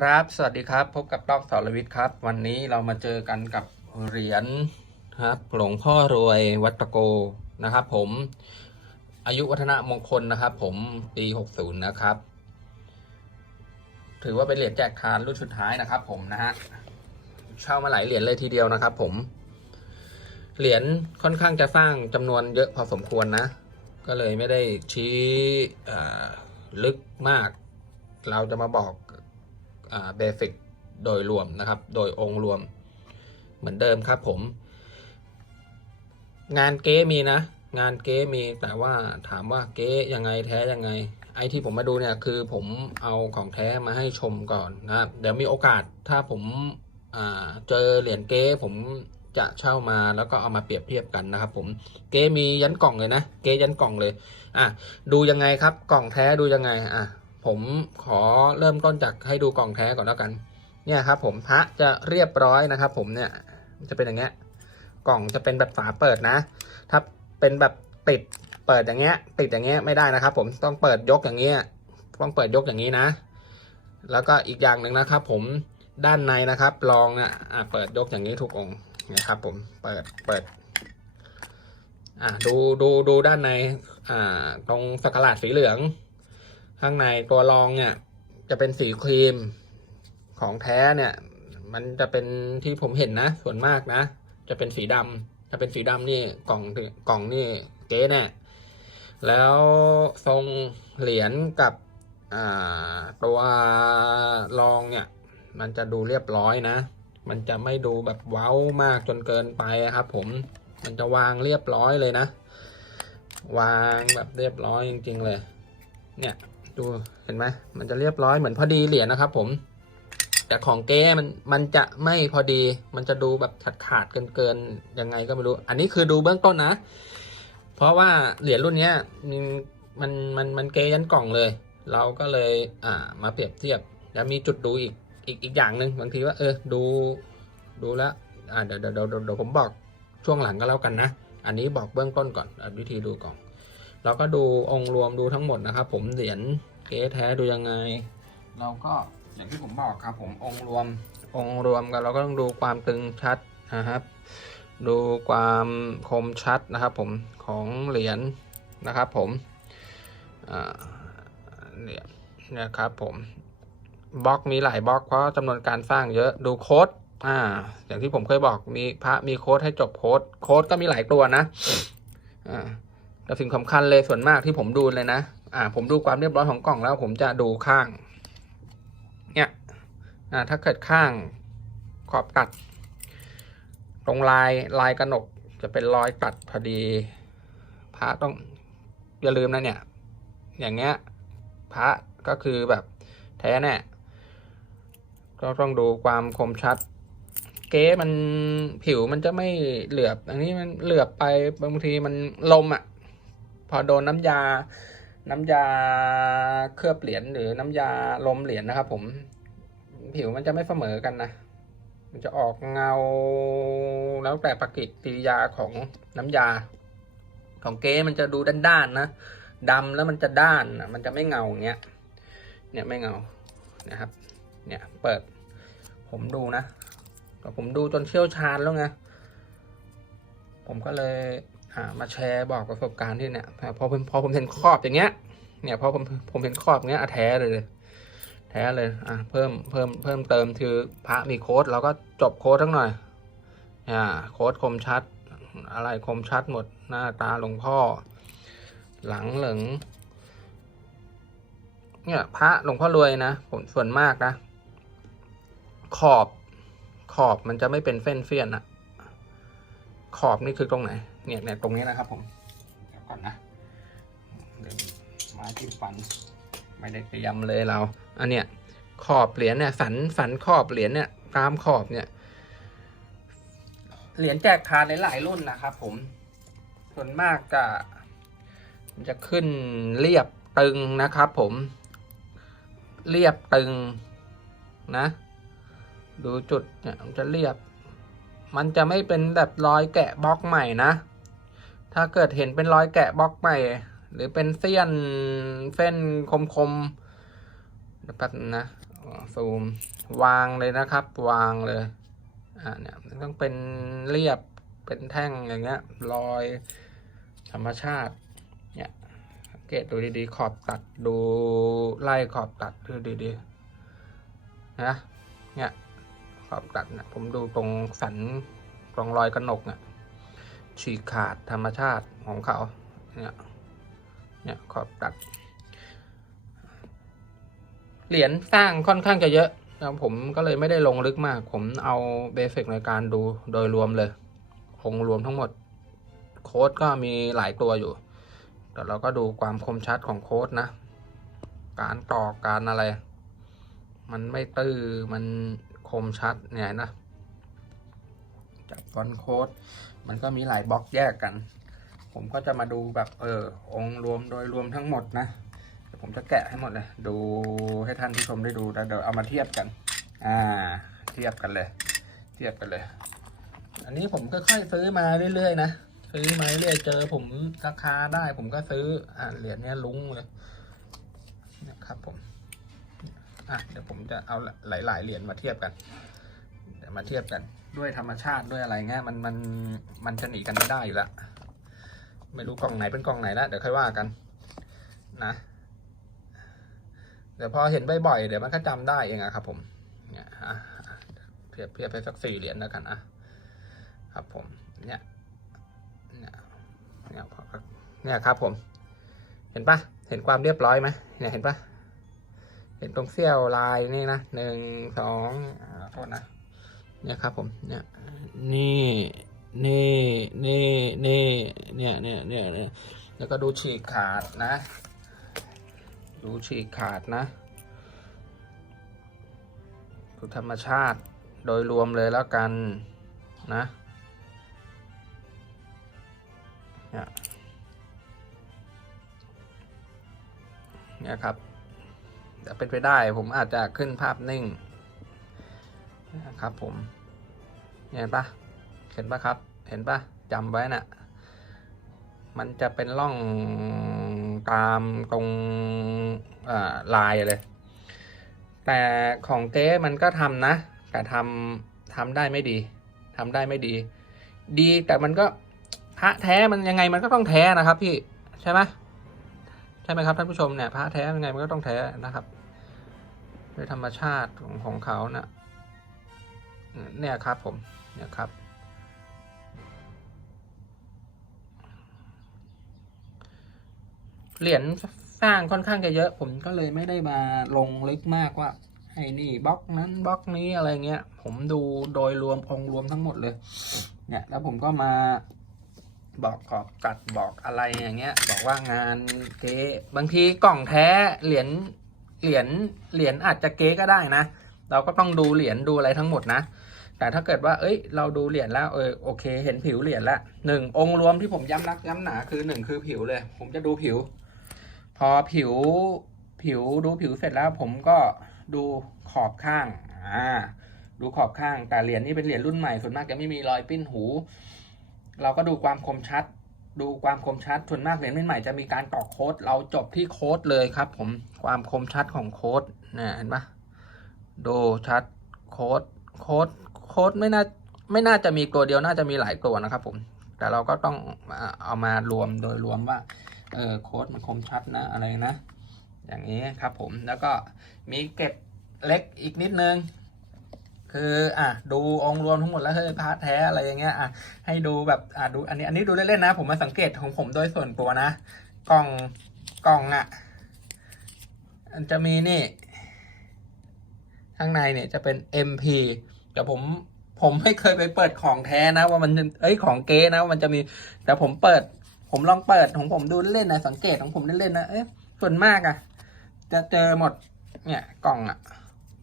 ครับ สวัสดีครับ พบกับต้องสรวิทย์ครับ วันนี้เรามาเจอกันกับเหรียญครับ หลวงพ่อรวยวัตโกนะครับผม อายุวัฒนะมงคลนะครับ ผมปี 60 นะครับ ถือว่าเป็นเหรียญแจกทานรุ่นสุดท้ายนะครับ ผมนะฮะ เช่ามาหลายเหรียญเลยทีเดียวนะครับ ผม เหรียญค่อนข้างจะสร้างจำนวนเยอะพอสมควรนะ ก็เลยไม่ได้ชี้ลึกมาก เราจะมาบอก เบสิกโดยรวมนะครับ โดยองค์รวมเหมือนเดิมครับผม งานเก๊มีนะ งานเก๊มีแต่ว่าถามว่าเก๊ยังไงแท้ยังไง ไอที่ผมมาดูเนี่ยคือผมเอาของแท้มาให้ชมก่อนนะครับ เดี๋ยวมีโอกาสถ้าผมาเจอเหรียญเก๊ผมจะเช่ามาแล้วก็เอามาเปรียบเทียบกันนะครับ ผมเก๊มียันกล่องเลยนะ เก๊ยันกล่องเลย อะดูยังไงครับ กล่องแท้ดูยังไง อะ ผมขอเริ่มต้นจากให้ดูกล่องแท้ก่อนแล้วกัน เนี่ยครับผมพระจะเรียบร้อยนะครับ ผมเนี่ยจะเป็นอย่างเงี้ย กล่องจะเป็นแบบฝาเปิดนะ ถ้าเป็นแบบติดเปิดอย่างเงี้ย ติดอย่างเงี้ยไม่ได้นะครับ ผมต้องเปิดยกอย่างเงี้ยต้องเปิดยกอย่างนี้นะ แล้วก็อีกอย่างหนึ่งนะครับ ผมด้านในนะครับลองเนี่ยอะเปิดยกอย่างนี้ทุกองค์นะครับ ผมเปิดเปิดอะดูดูดูด้านในอ่าตรงสกกลาดสีเหลือง ข้างในตัวรองเนี่ย จะเป็นสีครีมของแท้เนี่ย มันจะเป็นที่ผมเห็นนะ ส่วนมากนะ จะเป็นสีดำถ้าเป็นสีดำนี่กล่องกล่องนี่เก๊แน่แล้วทรงเหรียญกับตัวรองเนี่ย มันจะดูเรียบร้อยนะ มันจะไม่ดูแบบเว้ามากจนเกินไปครับ ผมมันจะวางเรียบร้อยเลยนะ วางแบบเรียบร้อยจริง ๆ เลย เนี่ย ดูเห็นไหมมันจะเรียบร้อยเหมือนพอดีเหรียญนะครับ ผม แต่ของเก้มันมันจะไม่พอดี มันจะดูแบบขาดขาดเกินเกินยังไงก็ไม่รู้ อันนี้คือดูเบื้องต้นนะ เพราะว่าเหรียญรุ่นเนี้ยมันมันมันมันเกยันกล่องเลย เราก็เลยอ่ามาเปรียบเทียบ แล้วมีจุดดูอีกอีกอีกอย่างหนึ่งบางทีว่าเออดูดูแล้วอ่าเดี๋ยวเดี๋ยวเดี๋ยวเดี๋ยวผมบอกช่วงหลังก็แล้วกันนะ อันนี้บอกเบื้องต้นก่อนวิธีดูก่อน เราก็ดูองค์รวมดูทั้งหมดนะครับ ผมเหรียญเก๊แท้ดูยังไง เราก็อย่างที่ผมบอกครับ ผมองค์รวมองค์รวมกันเราก็ต้องดูความตึงชัดนะครับ ดูความคมชัดนะครับ ผมของเหรียญนะครับ ผมเนี่ยนี่ยครับผมบล็อกมีหลายบล็อกเพราะจำนวนการสร้างเยอะดูโค้ดอ่า อย่างที่ผมเคยบอกมีพระมีโค้ดให้จบโค้ดโค้ดก็มีหลายตัวนะอ่า แต่สิ่งสำคัญเลยส่วนมากที่ผมดูเลยนะ อ่า ผมดูความเรียบร้อยของกล่องแล้วผมจะดูข้าง เนี่ย อ่า ถ้าเกิดข้างขอบตัด ตรงลายลายกระหนกจะเป็นรอยตัดพอดีพระต้องอย่าลืมนะเนี่ย อย่างเงี้ยพระก็คือแบบแท้แน่ก็ต้องดูความคมชัด เก๊มันผิวมันจะไม่เหลือบ อันนี้มันเหลือบไปบางทีมันลมอะ อโดนน้ำยา น้ำยาเคลือบเหรียญหรือน้ำยาลมเหรียญนะครับ ผม ผิวมันจะไม่เสมอกันนะมันจะออกเงาแล้วแต่ปฏิกิริยาของน้ำยา ของเก๊มันจะดูด้านๆนะดำแล้วมันจะด้านนะมันจะไม่เงาอย่างเงี้ย เนี่ยไม่เงานะครับ เนี่ยเปิด ผมดูนะแต่ผมดูจนเชี่ยวชาญแล้วไงผมก็เลย มาแชร์บอกประสบการณ์ที่เนี่ยพอผมพอผมเห็นขอบอย่างเงี้ย เนี่ยพอผมผมเห็นขอบอย่างเงี้ยอะแท้เลยแท้เลยอะเพิ่มเพิ่มเพิ่มเติมคือพระมีโค้ดเราก็จบโค้ดทั้งหน่อยอ่าโค้ดคมชัด อะไรคมชัดหมดหน้าตาหลวงพ่อ หลังเหลิงเนี่ยพระหลวงพ่อรวยนะผมส่วนมากนะ ขอบขอบมันจะไม่เป็นเฟ้นเฟียนอะขอบนี่คือตรงไหน เนี่ยเนี่ยตรงนี้นะครับผมเดี๋ยวก่อนนะเดี๋ยวมาจิ้มฟัน ไม่ได้เตรียมเลยเรา อันเนี้ยขอบเหรียญเนี่ยสันสันขอบเหรียญเนี่ยตามขอบเนี่ยเหรียญแจกทานหลายรุ่นนะครับผม ส่วนมากจะจะขึ้นเรียบตึงนะครับผม เรียบตึงนะ ดูจุดเนี่ยมันจะเรียบ มันจะไม่เป็นแบบรอยแกะบล็อกใหม่นะ ถ้าเกิดเห็นเป็นรอยแกะบล็อกใหม่ หรือเป็นเสี้ยนเส้นคมๆเดี๋ยวแป๊บนะซูมวางเลยนะครับ วางเลยอ่าเนี่ยมันต้องเป็นเรียบเป็นแท่งอย่างเงี้ยรอยธรรมชาติเนี่ยสังเกตดูดีๆ ขอบตัดดูไล่ขอบตัดดูดีๆนะเนี่ยขอบตัดเนี่ยผมดูตรงสันตรงรอยกระหนกเนี่ย ฉีกขาดธรรมชาติของเขาเนี่ยเนี่ยขอบตัด เหรียญสร้างค่อนข้างจะเยอะแล้วผมก็เลยไม่ได้ลงลึกมาก ผมเอาเบสิกในการดูโดยรวมเลยองรวมทั้งหมด โค้ดก็มีหลายตัวอยู่แต่เราก็ดูความคมชัดของโค้ดนะ การต่อการอะไร มันไม่ตื้อมันคมชัดเนี่ยนะ จับฟอนโค้ด มันก็มีหลายบล็อกแยกกัน ผมก็จะมาดูแบบเออองค์รวมโดยรวมทั้งหมดนะเดี๋ยวผมจะแกะให้หมดเลย ดูให้ท่านผู้ชมได้ดูแล้วเดี๋ยวเอามาเทียบกัน อ่า เทียบกันเลย เทียบกันเลย อันนี้ผมค่อยๆซื้อมาเรื่อยๆนะซื้อมาเรื่อยเจอผมราคาได้ ผมก็ซื้ออ่าเหรียญเนี้ยลุ้งเลยนะครับผมอะเดี๋ยวผมจะเอาหลายๆเหรียญมาเทียบกันเดี๋ยวมาเทียบกัน ด้วยธรรมชาติด้วยอะไรเงี้ยมันมันมันจะหนีกันไม่ได้อยู่แล้วไม่รู้กล่องไหนเป็นกล่องไหนแล้วเดี๋ยวค่อยว่ากันนะ เดี๋ยวพอเห็นบ่อยๆเดี๋ยวมันก็จำได้เองอะครับผมเนี่ยอะเทียบเทียบไปสักสี่เหรียญแล้วกันอะครับผมเนี่ยเนี่ยเนี่ยเนี่ยครับผม เห็นปะเห็นความเรียบร้อยไหมเนี่ยเห็นปะเห็นตรงเสี้ยวลายนี่นะหนึ่งสองโทษนะ นี่ยครับผมเนี่ยนี่นี่นี่นี่เนี่ยเนี่ยเนี่ยเนี่ยแล้วก็ดูฉีกขาดนะ ดูฉีกขาดนะดูธรรมชาติโดยรวมเลยแล้วกันนะเนี่ยเนี่ยครับจะเป็นไปได้ผมอาจจะขึ้นภาพนิ่ง นะครับผมเห็นปะเห็นปะครับ เห็นปะจำไว้นะ่ะ มันจะเป็นร่องตามตรงลายเลย แต่ของเจ๊มันก็ทำนะ แต่ทำทำได้ไม่ดีทำได้ไม่ดี ดีแต่มันก็พระแท้มันยังไงมันก็ต้องแท้นะครับ พี่ใช่ไหมใช่ไหมครับท่านผู้ชมเนี่ยพระแท้ยังไงมันก็ต้องแท้นะครับด้วยธรรมชาติของของเขานะ่ะ เนี่ยครับผมเนี่ยครับ เหรียญสร้างค่อนข้างจะเยอะ ผมก็เลยไม่ได้มาลงลึกมากว่าไอ้นี่บล็อกนั้นบล็อกนี้อะไรเงี้ย ผมดูโดยรวมองรวมทั้งหมดเลย เนี่ย แล้วผมก็มาบอกขอบกัดบอกอะไรอย่างเงี้ย บอกว่างานเก๊บางทีกล่องแท้เหรียญเหรียญเหรียญอาจจะเก๊ก็ได้นะ เราก็ต้องดูเหรียญดูอะไรทั้งหมดนะ แต่ถ้าเกิดว่า เอ้ย เราดูเหรียญแล้ว เออ โอเค เห็นผิวเหรียญแล้วหนึ่งองค์รวมที่ผมย้ำนักย้ำหนาคือหนึ่งคือผิวเลย ผมจะดูผิว พอผิว ผิวดูผิวเสร็จแล้ว ผมก็ดูขอบข้าง อ่า ดูขอบข้าง แต่เหรียญนี้เป็นเหรียญรุ่นใหม่ ส่วนมากจะไม่มีรอยปิ้นหู เราก็ดูความคมชัด ดูความคมชัด ส่วนมากเหรียญรุ่นใหม่จะมีการตอกโค้ด เราจบที่โค้ดเลยครับ ผม ความคมชัดของโค้ดเนี่ยเห็นปะดูชัดโค้ดโค้ด โค้ดไม่น่าไม่น่าจะมีตัวเดียวน่าจะมีหลายตัวนะครับผม แต่เราก็ต้องเอามารวมโดยรวมว่าเออโค้ดมันคมชัดนะอะไรนะ อย่างนี้ครับผมแล้วก็มีเก็บเล็กอีกนิดนึง คืออะดูองค์รวมทั้งหมดแล้วเฮ้ยพาร์ทแท้อะไรอย่างเงี้ยอะให้ดูแบบอะดูอันนี้อันนี้ดูเล่นๆนะ ผมมาสังเกตของผมโดยส่วนตัวนะ กล่องกล่องอะจะมีนี่ ข้างในเนี่ยจะเป็น MP แต่ผมผมไม่เคยไปเปิดของแท้นะว่ามันเอ้ยของเก๊นะว่ามันจะมี แต่ผมเปิด ผมลองเปิดของผมดูเล่นๆนะสังเกตของผมเล่นๆนะเอ๊ะส่วนมากอะ่ะ จะเจอหมด เนี่ยกล่องอะ่ะ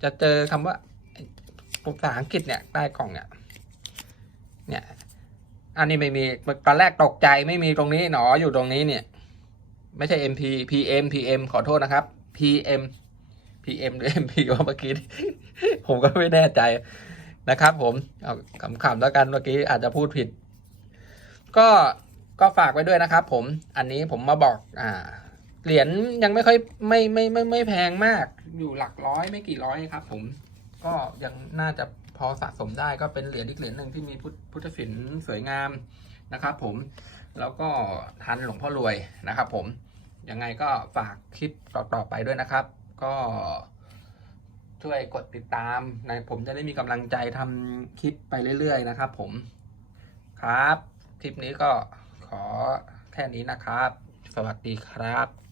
จะเจอคำว่าภาษาอังกฤษเนี่ยใต้กล่องเนี่ยเนี่ยอันนี้ไม่มีตอนแรกตกใจไม่มีตรงนี้หนออยู่ตรงนี้เนี่ย ไม่ใช่ MP PM PM ขอโทษนะครับ PM PM หรือ MP ว่าเมื่อกี้ผมก็ไม่แน่ใจ นะครับผมเอาขำๆแล้วกันเมื่อกี้อาจจะพูดผิด ก็ก็ฝากไว้ด้วยนะครับ ผมอันนี้ผมมาบอก อ่าเหรียญยังไม่ค่อยไม่ไม่ไม่ไม่แพงมาก อยู่หลักร้อยไม่กี่ร้อยครับ ผม ก็ยังน่าจะพอสะสมได้ก็เป็นเหรียญอีกเหรียญหนึ่งที่มีพุทธพุทธศิลป์สวยงามนะครับ ผมแล้วก็ทันหลวงพ่อรวยนะครับ ผมยังไงก็ฝากคลิปต่อๆไปด้วยนะครับ ก็ ช่วยกดติดตามนะผมจะได้มีกำลังใจทำคลิปไปเรื่อย ๆ นะครับ ผมครับ คลิปนี้ก็ขอแค่นี้นะครับ สวัสดีครับ